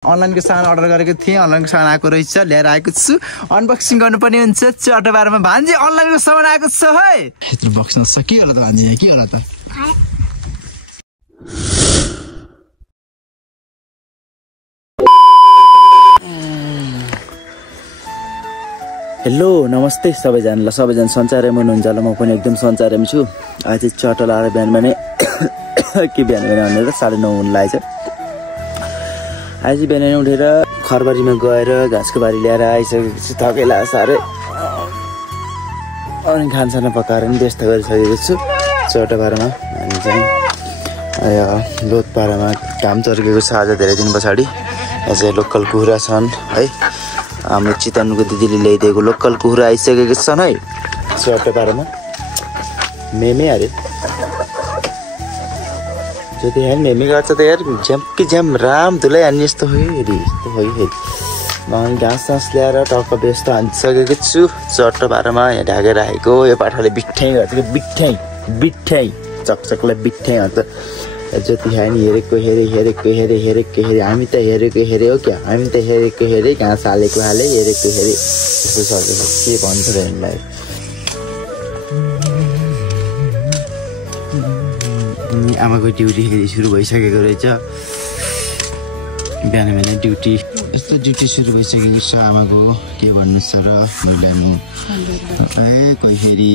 अनलाइनको सामान अर्डर गरेको थिएँ अनलाइनको सामान आएको रहेछ ल्याएर आएको छु अनबक्सिङ गर्नुपर्ने हुन्छ चटो बारेमा भान्जी अनलाइनको सामान आएको छ है यत्रो बक्स नसके होला त भान्जी के होला त हेलो नमस्ते सबैजनालाई सबैजना सञ्चारमा हुनुहुन्छ होला म पनि एकदम सञ्चारमा छु आज चटो लाएर बिहान भने के बिहान भनेर 9:30 हुन लागेछ आज बिहान उठेर खरबारीमा गएर घाँसको बारी ल्याएर आइसकेपछि थकै लाग्यो साह्रै अनि खानसाना पकाएर नि व्यस्त गरिसकेको छु चटोपारामा हामी चाहिँ लोधपारामा काम चर्केको छ आज धेरै दिन पछाडि यहाँ चाहिँ लोकल कुखुरा छन् है हाम्रो चितवनको दिदीले ल्याइदिएको लोकल कुखुरा आइसकेको छन् है चटोपारामा मेमे अरे जति यहाँ मेमी गर्छ त यार झ्याम कि झ्याम राम धुलै हान्ने यस्तो हो हेरी यस्तो हो हेरी म घाँस सास ल्याएर टक्क व्यस्त हानिसकेको छु चटोपारामा यहाँ ढाकेर राखेको यो पाठाले बिट्ठ्याइ गर्छ कि बिट्ठ्याइ चकचकलाई बिट्ठ्याइ गर्छ जति खायो नि हेरेको हेरे हामी त हेरेको हेरे हो क्या हामी त हेरेको हेरे घाँस हालेको हाले हेरेको हेरे यस्तो सकेको के भन्छ र हामीलाई आमाको ड्युटी फेरि सुरु भइसकेको रहेछ बिहान बिहान ड्युटी यस्तो ड्युटी सुरु भइसकेको छ आमाको के भन्नु छ र महिलामा कोही फेरि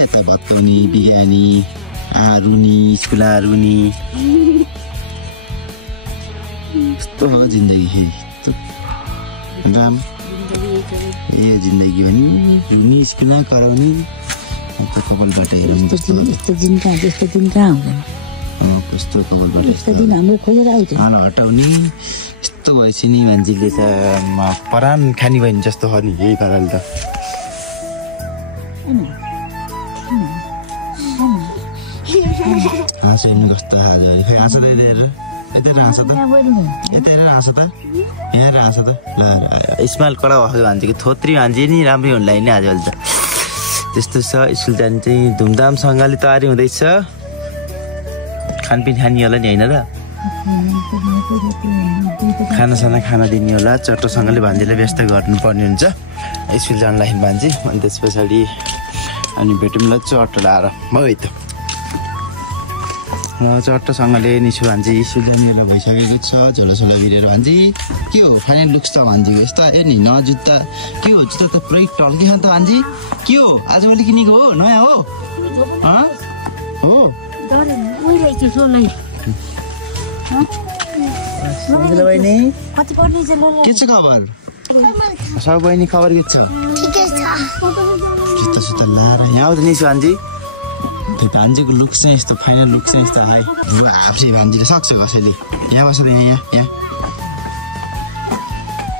यता भत्काउने बिगानी रुनी स्कुल रुनी यस्तो हो जिन्दगी फेरि राम ए जिन्दगी भने रुनी स्कुल कराउने कपालबाट हेरौँ कस्तो दिन कहाँ हुँदैन कस्तो कपालबाट यस्तो दिन हाम्रो खोजेर आउँछ हटाउने यस्तो भएपछि नि मान्छेले त परान खानी भयो नि जस्तो हो नि यही पाराले त हाँस हेर्नु कस्तो हाँस त यता हाँस त यहाँ हाँस त स्माइल कडा भएको मान्छेको थोत्री मान्छे नि राम्रै हुनु लाग्यो नि आजकल त त्यस्तो छ स्कुल जाने चाहिँ धुमधामसँगले तयारी हुँदैछ खानपिन खाने होला नि होइन र खानासाना खाना दिने होला चट्टोसँगले भान्जीलाई व्यस्त गर्नुपर्ने हुन्छ स्कुल जान लाग्ने भान्जी अनि त्यस पछाडि अनि भेटौँला चट्टो लाएर भयो त म चट्टोसँगले निस्छु भान्जी स्कुल जाने बेला भइसकेको छ झोलासोला भिरेर भान्जी के हो खाने लुक्स त भान्जीको यस्तो आयो नि न जुत्ता के हो जुत्ता त पुरै टल्के खान्छ भान्जी के हो आजभोलि किनेको हो नयाँ हो के छ खबर सब बहिनी खबर के छ जुत्ता सुत्ता लाएर यहाँ आउँदा निस्छु भान्जी त्यो भान्जीको लुक्स चाहिँ यस्तो फाइनल लुक्स चाहिँ यस्तो आयो आफै भान्जीले सक्छ कसैले यहाँ बस्छ त यहाँ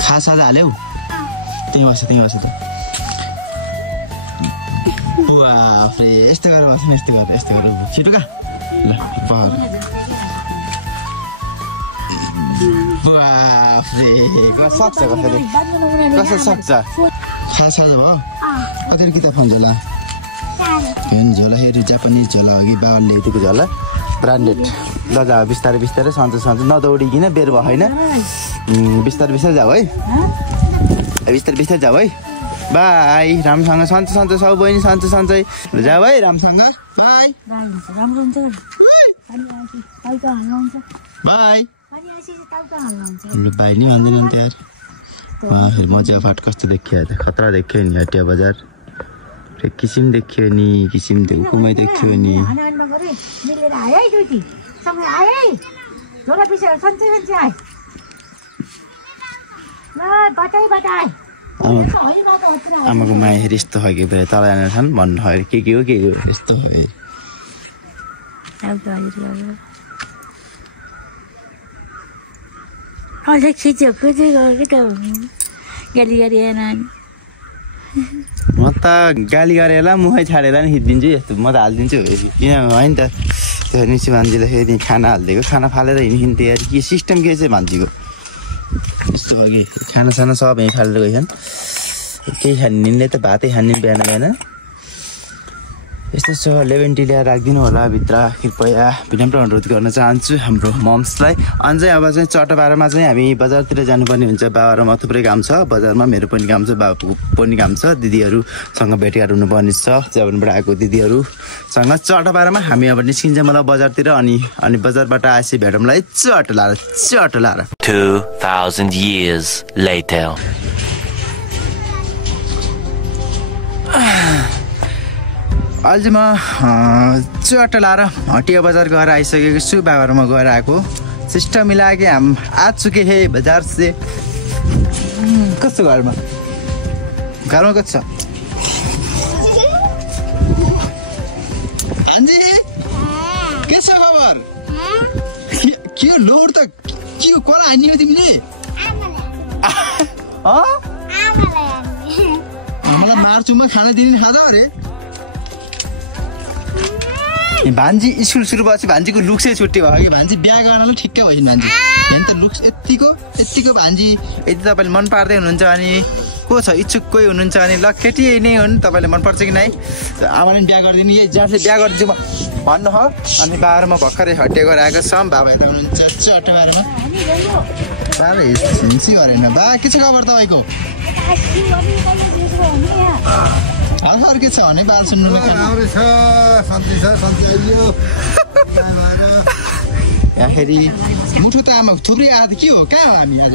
खास आज हाल्यौ त्यहीँ बस्छ त बाफ्रे यस्तो गरेर बस्छ यस्तो गरेर छिटो कहाँ ल बाफ्रे सक्छ कसैले सक्छ खास आज भयो कति किताब पाउँछ होला झोला हेरी जापानिज झोला अघि बाबाले ल्याइदिएको झोला ब्रान्डेड ल जा बिस्तारै सन्चो नदौडिकन बेर भयो होइन बिस्तारै जाऊ है बिस्तारै जाऊ है बाई राम्रोसँग सन्चो सब बहिनी सन्चै जाऊ है राम्रोसँग बाई हाम्रो भाइ नि भन्दैन नि त यार मजा फाट कस्तो देखियो त खतरा देखियो नि हटिया बजार किसिम देखियो नि किसिम उकुमै देखियो नि आमाको माया हेरी यस्तो खालको बेला तल जानेर छन् भन्नु खै के हो यस्तो म त गाली गरेर मुखै छाडेर नि खिचिदिन्छु यस्तो म त हालिदिन्छु किन होइन त त्यो निसी भान्जीलाई फेरि खाना हालिदिएको खाना फालेर हिँड्थ्यो यार के सिस्टम के चाहिँ भान्जीको यस्तो भयो कि खानासाना सब यहीँ फालेर गइछन् केही खानिदिनले त भातै खाने बिहान यस्तो छ लेमन टी ल्याएर राखिदिनु होला भित्र कृपया विनम्र अनुरोध गर्न चाहन्छु हाम्रो मम्सलाई। अनि चाहिँ अब चाहिँ चटबारमा चाहिँ हामी बजारतिर जानुपर्ने हुन्छ। बाबाहरूमा थुप्रै काम छ, बजारमा मेरो पनि काम छ, बाबुको पनि काम छ, दिदीहरूसँग भेटघाट हुनुपर्ने छ। जापानबाट आएको दिदीहरूसँग चटबारमा हामी अब निस्किन्छ मलाई बजारतिर। अनि बजारबाट आएपछि भेटौँला है चट लाएर 2000 years later। अहिले म चट लाएर हटिया बजार गएर आइसकेको छु। बाबाहरूमा गएर आएको सिस्टम मिला के हम आ चुके हे बजार से। कस्तो घरमा कस्तो छ हान्जी के छ खबर? के हो लोड त के हो कोला हान्यो तिमीले? मलाई मार्चुमा खाना दिने खाँदा अरे भान्जी स्कुल सुरु भएपछि भान्जीको लुक्सै छुट्टी भयो कि भान्जी बिहा गर्नलाई ठिक्कै भयो भान्जी। हेर्नु त लुक्स यत्तिको भान्जी। यदि तपाईँले मन पार्दै हुनुहुन्छ अनि को छ इच्छुक कोही हुनुहुन्छ अनि ल केटी नै हुन्, तपाईँले मनपर्छ कि नै आमाले बिहा गरिदिनु, यही जसले बिहा गरिदिन्छु म भन्नु हो। अनि बाबामा भर्खरै हटिया गएर आएको छ। बाबा हेर्दा हुनुहुन्छ चटबारमा। बाबा हिन्सी गरेन। बा के छ खबर तपाईँको? हल्का के छ भने बाल सुन्नु याखेरि मुठो त आमा थुप्रै आएको के हो? कहाँ हो हामी आज?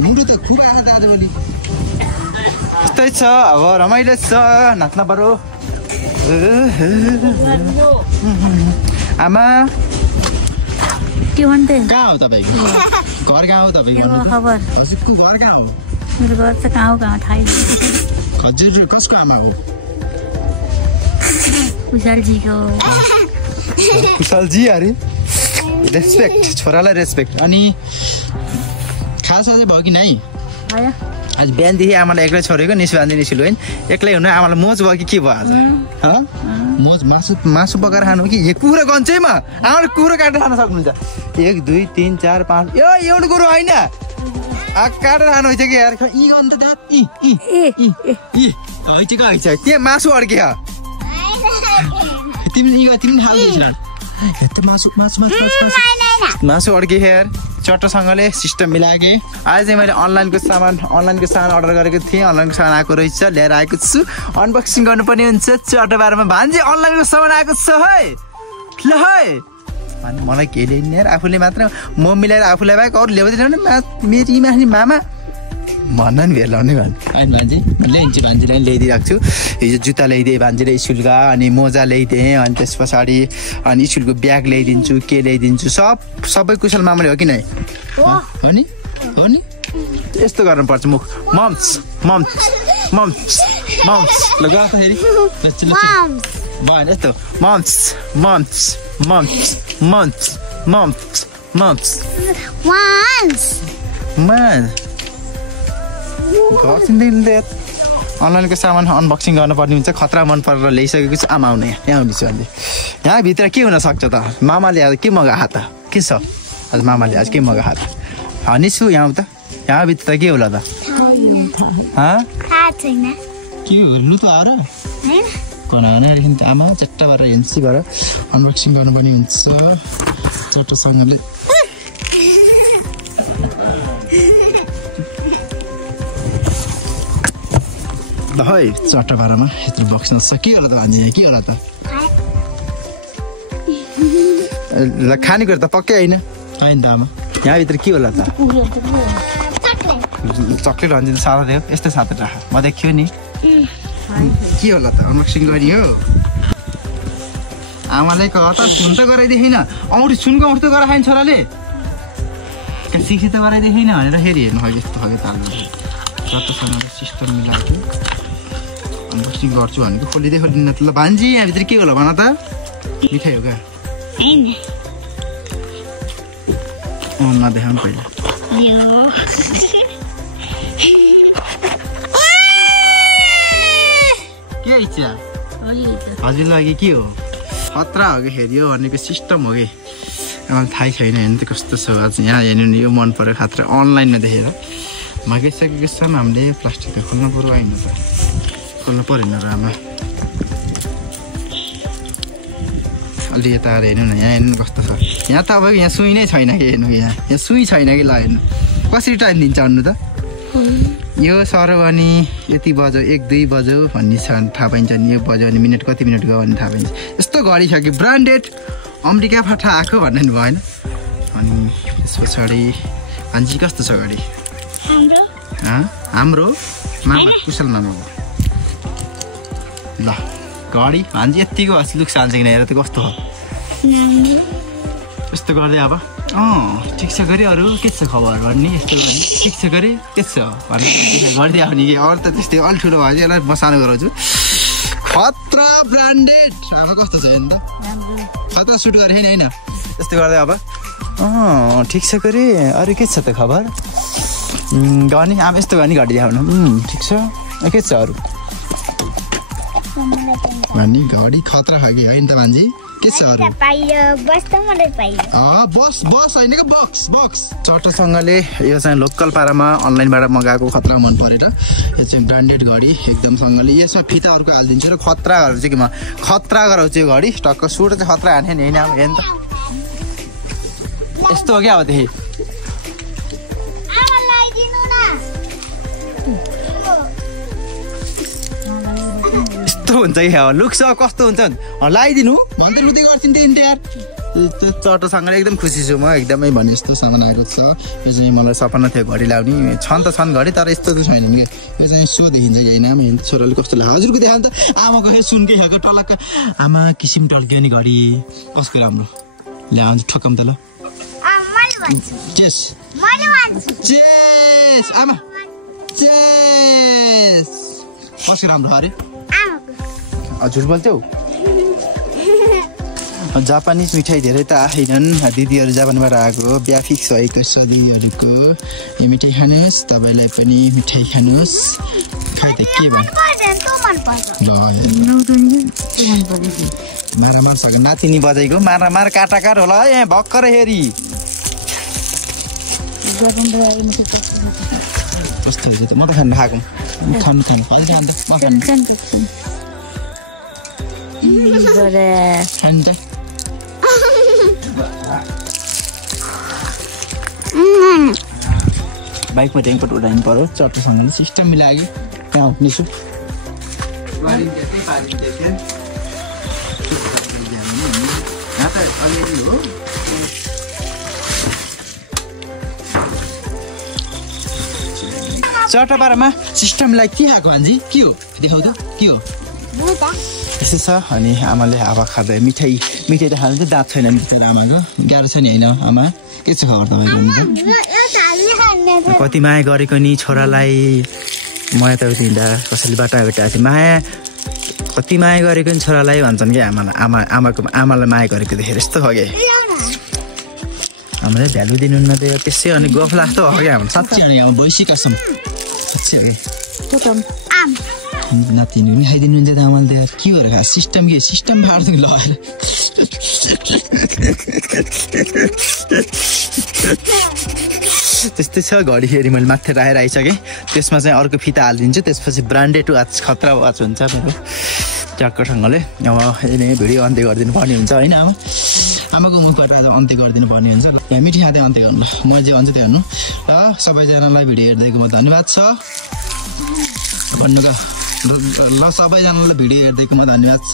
मुठो त खुब आएको त आजभोलि। यस्तै छ अब रमाइलो छ, नाच्न पर्यो। आमा के भन्थे? कहाँ हो तपाईँको घर? कहाँ हो तपाईँको खबर? हजुरको घर कहाँ हो? मेरो घर त कहाँ हो थाहै छैन। हजुर कसको आमा हो? कुशलजीको। कुशलजी अरे रेस्पेक्ट, छोरालाई रेस्पेक्ट। अनि खास अझै भयो कि नै? आज बिहानदेखि आमालाई एक्लै छोडेको निस्किलो होइन? एक्लै हुनु आमालाई मोज भयो कि के भयो आज? मोज मासु पकाएर खानु कि यो कुरो गन्छैमा आमाले कुरो काटेर खान सक्नुहुन्छ। 1 2 3 4 5 यो एउटा कुरो होइन काटेर खानु हुन्छ कि यार। यी अन्त त्यहाँ मासु अड्कियो तिमीले मासु अड्कियो यार। चट्टसँगले सिस्टम मिलाएँ। आज चाहिँ मैले अनलाइनको सामान अर्डर गरेको थिएँ। अनलाइनको सामान आएको रहेछ, ल्याएर आएको छु। अनबक्सिङ गर्नुपर्ने हुन्छ चट्टबारमा। भान्जी अनलाइनको सामान आएको छ है ल है। अनि मलाई के ल्याइने यार, आफूले मात्र म मिलाएर आफूलाई बाहेक अरू ल्याउँदैन मेरी मानी मामा भन्न नि भेट लाउने भन्नु। होइन भान्जी ल्याइदिन्छु, भान्जीलाई ल्याइदिइरहेको छु। हिजो जुत्ता ल्याइदिएँ भान्जीले स्कुलका, अनि मोजा ल्याइदिएँ, अनि त्यस पछाडि अनि स्कुलको ब्याग ल्याइदिन्छु, के ल्याइदिन्छु सबै कुशल मामाले हो कि नै? हो नि यस्तो गर्नुपर्छ मुख। मम्स ल गर्दाखेरि यस्तो अनलाइनको सामान अनबक्सिङ गर्नुपर्ने हुन्छ। खतरा मन परेर ल्याइसकेको छु। आमा आउने यहाँ आउनेछु अहिले। यहाँभित्र के हुनसक्छ त? मामाले आज के मगाएको त? के छ आज मामाले आज के मगाएको त? हनी छु यहाँ त यहाँभित्र त के होला त? के लु त आएर कनादेखि त आमा चट्टा भएर हेन्सी भएर अनबक्सिङ गर्नुपर्ने हुन्छ चट्टसँगले। है चट्टाबारामा यत्रो बक्स नछ के होला त भान्जी? के होला त? ल खानेकुरा त पक्कै होइन त आमा। यहाँभित्र के होला त? चक्लेट भन्छ सादा थियो, यस्तै सादा राख म देखियो नि। के होला त? अनबक्सिङ गर्ने हो। आमालाई कता सुन त गराइदिएन, औँठी सुनको औँठी त गराएन छोराले, सिक्सी त गराइदिएन भनेर फेरि हेर्नु खै यस्तो खाले ताल चट्टसँग सिस्टम मिलाएको अनबक्सिङ गर्छु भनेको खोलिदिन्न त। ल भान्जी यहाँभित्र के होला भन त? मिठाई हो क्या? नदेखाउँ पहिला। के इच्छा हजुर लागि के हो? खतरा हो कि फेरि यो भनेको सिस्टम हो कि मलाई थाहै छैन। हेर्नु त कस्तो छ आज यहाँ हेर्नु नि। यो मन पऱ्यो खतरा अनलाइनमा देखेर मगाइसकेको छन् हामीले। प्लास्टिकमा खोल्नु पऱ्यो होइन त? खोल्नु परेन र आमा अलि यता हेर्नु न यहाँ हेर्नु कस्तो छ यहाँ तपाईँको यहाँ सुई नै छैन कि हेर्नु यहाँ सुई छैन कि ल हेर्नु कसरी टाइम दिन्छ अन्नु त यो सर भने यति बज्यो 1-2 बज्यो भन्ने छ थाहा पाइन्छ नि यो बज्यो भने मिनट कति मिनट गयो भने थाहा पाइन्छ यस्तो घडी छ कि ब्रान्डेड अमेरिकाबाट आएको भन्ने भएन अनि त्यस पछाडि भान्जी कस्तो छ घडी हाम्रो मामा कुशल मामा हो ल घडी भान्जी यतिको लुक चाहन्छ कि हेर त कस्तो हो यस्तो गर्दै अब ठिक छ गरे अरू के छ खबर भन्ने यस्तो गर्ने ठिक छ गरे के छ भन्ने गर्दै आउने कि अरू त त्यस्तै अलि ठुलो भयो चाहिँ यसलाई बसानो गराउँछु खतरा ब्रान्डेड अब कस्तो छ हेर्नु त खतरा सुट गरे होइन यस्तो गर्दै अब ठिक छ गरे अरू के छ त खबर गर्ने अब यस्तो गर्ने घडी देखाउनु ठिक छ के छ अरू भन्ने घडी खतरा खालको होइन त भान्जी के छ अरू बस होइन कि बक्स चट्टसँगले यो चाहिँ लोकल पारामा अनलाइनबाट मगाएको खतरा मन परेर यो चाहिँ ब्रान्डेड घडी एकदमसँगले यसमा फिता अर्को हालिदिन्छु र खतरा गराउँछु कि म खतरा गराउँछु यो घडी टक्क सुट चाहिँ खतरा हान्थ्यो नि होइन अब हेर्नु त यस्तो हो क्या अब त्यही हुन्छ कि अब लुक्स कस्तो हुन्छ लगाइदिनु भन्दै लुदै गर्छन् त्यो इन्टियर त्यो चटोसँगले एकदम खुसी छु म एकदमै भने जस्तो सामान आएको छ यो चाहिँ मलाई सपना थियो घडी लाउने छन् त छन् घडी तर यस्तो त छैन कि यो चाहिँ सो देखिन्छ कि होइन हेर्नु छोराले कस्तो लाग्यो हजुरको देखाउनु त आमाको फेरि सुनकै खाएको टलक्क आमा किसिम टल्किने घडी कसको राम्रो ल्याउँछु ठक्कम त ल चेस आमा चेस कसको राम्रो अरे हजुर बोल्थ्यौ जापानिज मिठाई धेरै त आएनन् दिदीहरू जापानबाट आएको बिहा फिक्स भएको छ दिदीहरूको यो मिठाई खानुहोस् तपाईँलाई पनि मिठाई खानुहोस् खाइ त के मारामार नातिनी बजाइको मारामार काटाकार होला यहाँ भर्खर हेरी कस्तो हुन्छ त म त खानु खाएको खानु हजुर अन्त म खानु बाइकमा ट्याङ्कपट उडाइनु पर्यो चट्टोसँग सिस्टम मिलायो कहाँ उठ्नेछु चट्टापारामा सिस्टमलाई के आएको हान्जी के हो देखाउ त के हो यस्तो छ अनि आमाले हावा खाँदै मिठाई त खानु चाहिँ दाँत छैन मिठाई आमाको गाह्रो छ नि होइन आमा के छ खबर तपाईँको कति माया गरेको नि छोरालाई म यता हिँड्दा कसैले बाटा भेटाएको थिएँ माया कति माया गरेको नि छोरालाई भन्छन् कि आमालाई माया गरेको देखेर यस्तो हो क्या हामीले भ्यालु दिनुहुन्न त त्यसै अनि गफ लाग्दो हो क्या हाम्रो साँच्चै अब भैँसी कसम नातिनी पनि खाइदिनुहुन्छ त आमाले त के भएर खा सिस्टम फाट्नु लगाएर त्यस्तै छ घडी फेरि मैले माथि राखेर आइसकेँ त्यसमा चाहिँ अर्को फिता हालिदिन्छु त्यसपछि ब्रान्डेड वाच खतरा वाच हुन्छ मेरो ट्याक्करसँगले अब यही भिडियो अन्त्य गरिदिनु पर्ने हुन्छ होइन आमाको मुखबाट आज अन्त्य गरिदिनु पर्ने हुन्छ यहाँ मिठी खाँदै अन्त्य गर्नु ल म जे अन्त्य त्यो हेर्नु र सबैजनालाई भिडियो हेर्दैकोमा धन्यवाद छ भन्नु ल सबैजनालाई भिडियो हेर्दैकोमा धन्यवाद छ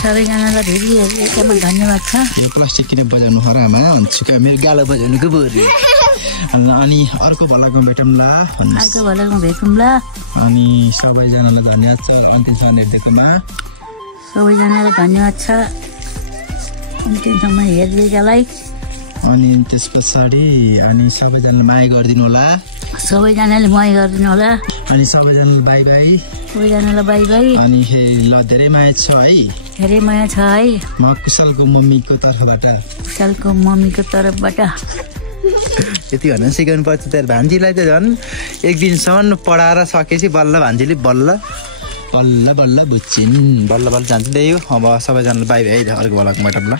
सबैजनालाई भिडियो हेरेकोमा धन्यवाद छ यो प्लास्टिक किन बजाउनु हरामा भन्छु क्या मेरो गालो बजाउनुको बोरी अनि अर्को भलाकोमा भेटौँला अनि सबैजनालाई धन्यवाद छ अन्तिमसम्म हेर्दैकोमा सबैजनालाई धन्यवाद छ अन्तिमसम्म हेर्दैकालाई अनि त्यस पछाडि अनि सबैजनाले माया गरिदिनु होला सबैजनाले माया गरिदिनु होला अनि सबैजनालाई बाई बाई अनि ल धेरै माया छ है म कुशलको मम्मीको तर्फबाट यति भन्न सिकाउनु पर्छ तर भान्जीलाई त झन् एक दिनसम्म पढाएर सकेपछि बल्ल भान्जीले बल्ल बुझ्छिन् बल्ल जान्छ त्यही हो अब सबैजनालाई बाई अर्को बेलाको मैटमला